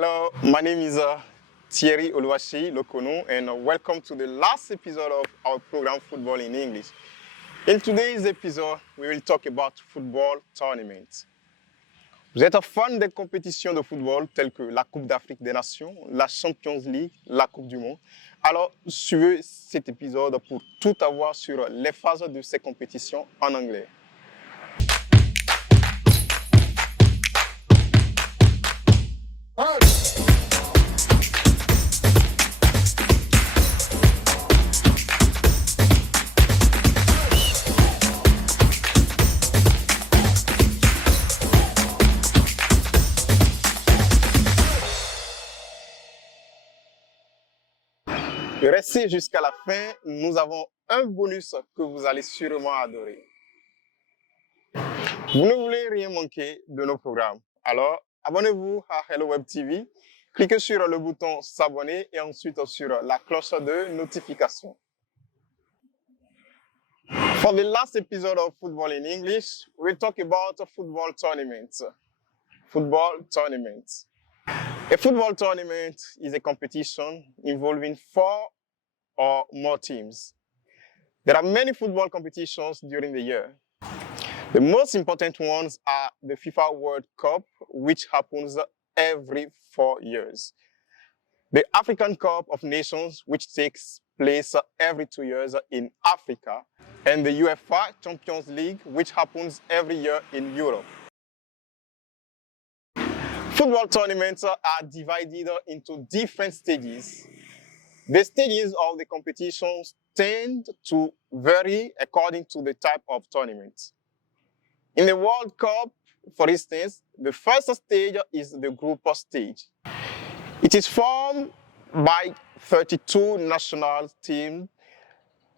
Hello, my name is Thierry Oluwaseyi Lokono, and welcome to the last episode of our program Football in English. In today's episode, we will talk about football tournaments. Vous êtes fan des compétitions de football telles que la Coupe d'Afrique des Nations, la Champions League, la Coupe du Monde? Alors, suivez cet épisode pour tout avoir sur les phases de ces compétitions en anglais. Restez jusqu'à la fin, nous avons un bonus que vous allez sûrement adorer. Vous ne voulez rien manquer de nos programmes. Alors, abonnez-vous à Hello Web TV, cliquez sur le bouton s'abonner et ensuite sur la cloche de notification. For the last episode of Football in English, we'll talk about football tournaments. Football tournaments. A football tournament is a competition involving 4 or more teams. There are many football competitions during the year. The most important ones are the FIFA World Cup, which happens every 4 years. The African Cup of Nations, which takes place every 2 years in Africa. And the UEFA Champions League, which happens every year in Europe. Football tournaments are divided into different stages. The stages of the competitions tend to vary according to the type of tournament. In the World Cup, for instance, the first stage is the group stage. It is formed by 32 national teams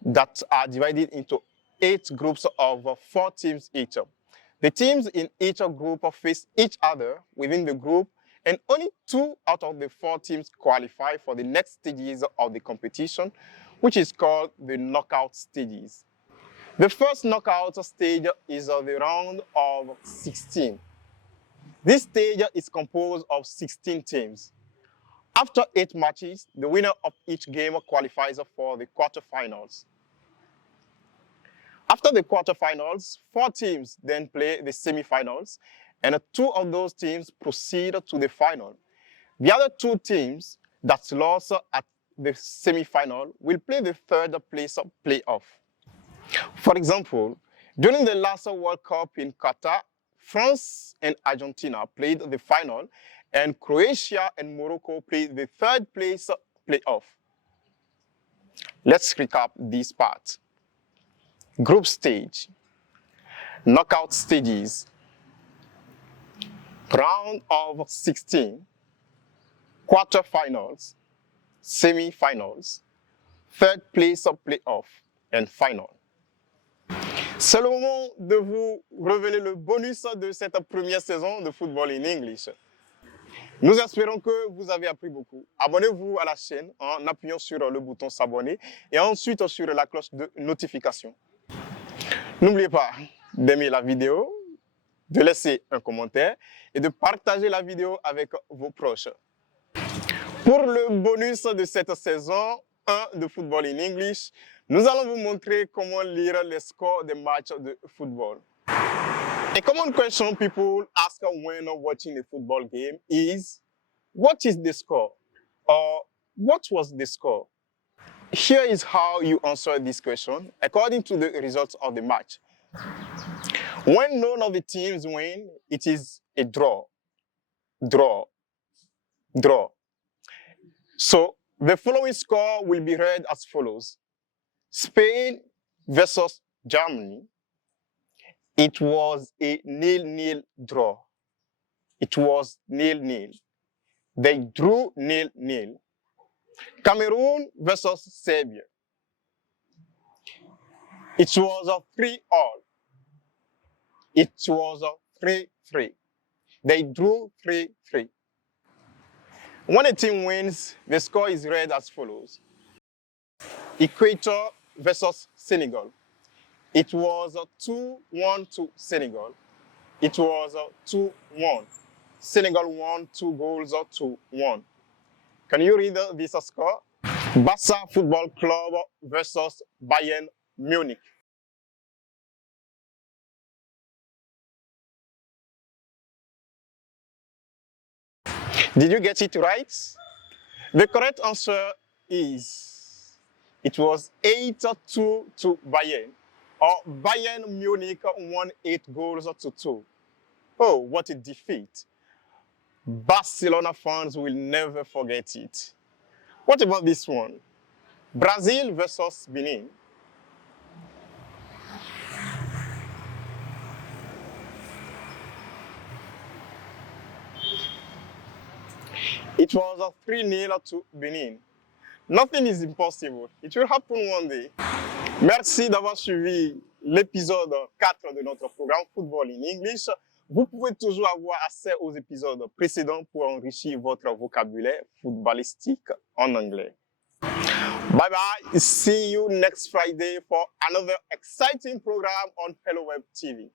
that are divided into 8 groups of 4 teams each. The teams in each group face each other within the group, and only 2 out of the 4 teams qualify for the next stages of the competition, which is called the knockout stages. The first knockout stage is the round of 16. This stage is composed of 16 teams. After 8 matches, the winner of each game qualifies for the quarterfinals. After the quarterfinals, 4 teams then play the semifinals, and 2 of those teams proceed to the final. The other 2 teams that lost at the semifinal will play the third place playoff. For example, during the last World Cup in Qatar, France and Argentina played the final, and Croatia and Morocco played the third place playoff. Let's recap this part. Group stage, knockout stages, round of 16, quarterfinals, semi-finals, third place of playoff, and final. C'est le moment de vous révéler le bonus de cette première saison de Football in English. Nous espérons que vous avez appris beaucoup. Abonnez-vous à la chaîne en appuyant sur le bouton s'abonner et ensuite sur la cloche de notification. N'oubliez pas d'aimer la vidéo, de laisser un commentaire et de partager la vidéo avec vos proches. Pour le bonus de cette saison 1 de Football in English, nous allons vous montrer comment lire les scores des matchs de football. A common question people ask when watching a football game is, what is the score? Or what was the score? Here is how you answer this question according to the results of the match. When none of the teams win, it is a draw. Draw. Draw. So the following score will be read as follows. Spain versus Germany. It was a 0-0 draw. It was 0-0. They drew 0-0. Cameroon versus Serbia. It was a 3-3. It was a 3-3. They drew 3-3. When a team wins, the score is read as follows. Equator versus Senegal. It was a 2-1 to Senegal. It was a 2-1. Senegal won 2-1. Can you read this score? Barca Football Club versus Bayern Munich. Did you get it right? The correct answer is it was 8-2 to Bayern, or Bayern Munich won 8-2. Oh, what a defeat. Barcelona fans will never forget it. What about this one? Brazil versus Benin. It was a 3-0 to Benin. Nothing is impossible. It will happen one day. Merci d'avoir suivi l'épisode 4 de notre programme Football in English. Vous pouvez toujours avoir accès aux épisodes précédents pour enrichir votre vocabulaire footballistique en anglais. Bye bye. See you next Friday for another exciting program on Hello Web TV.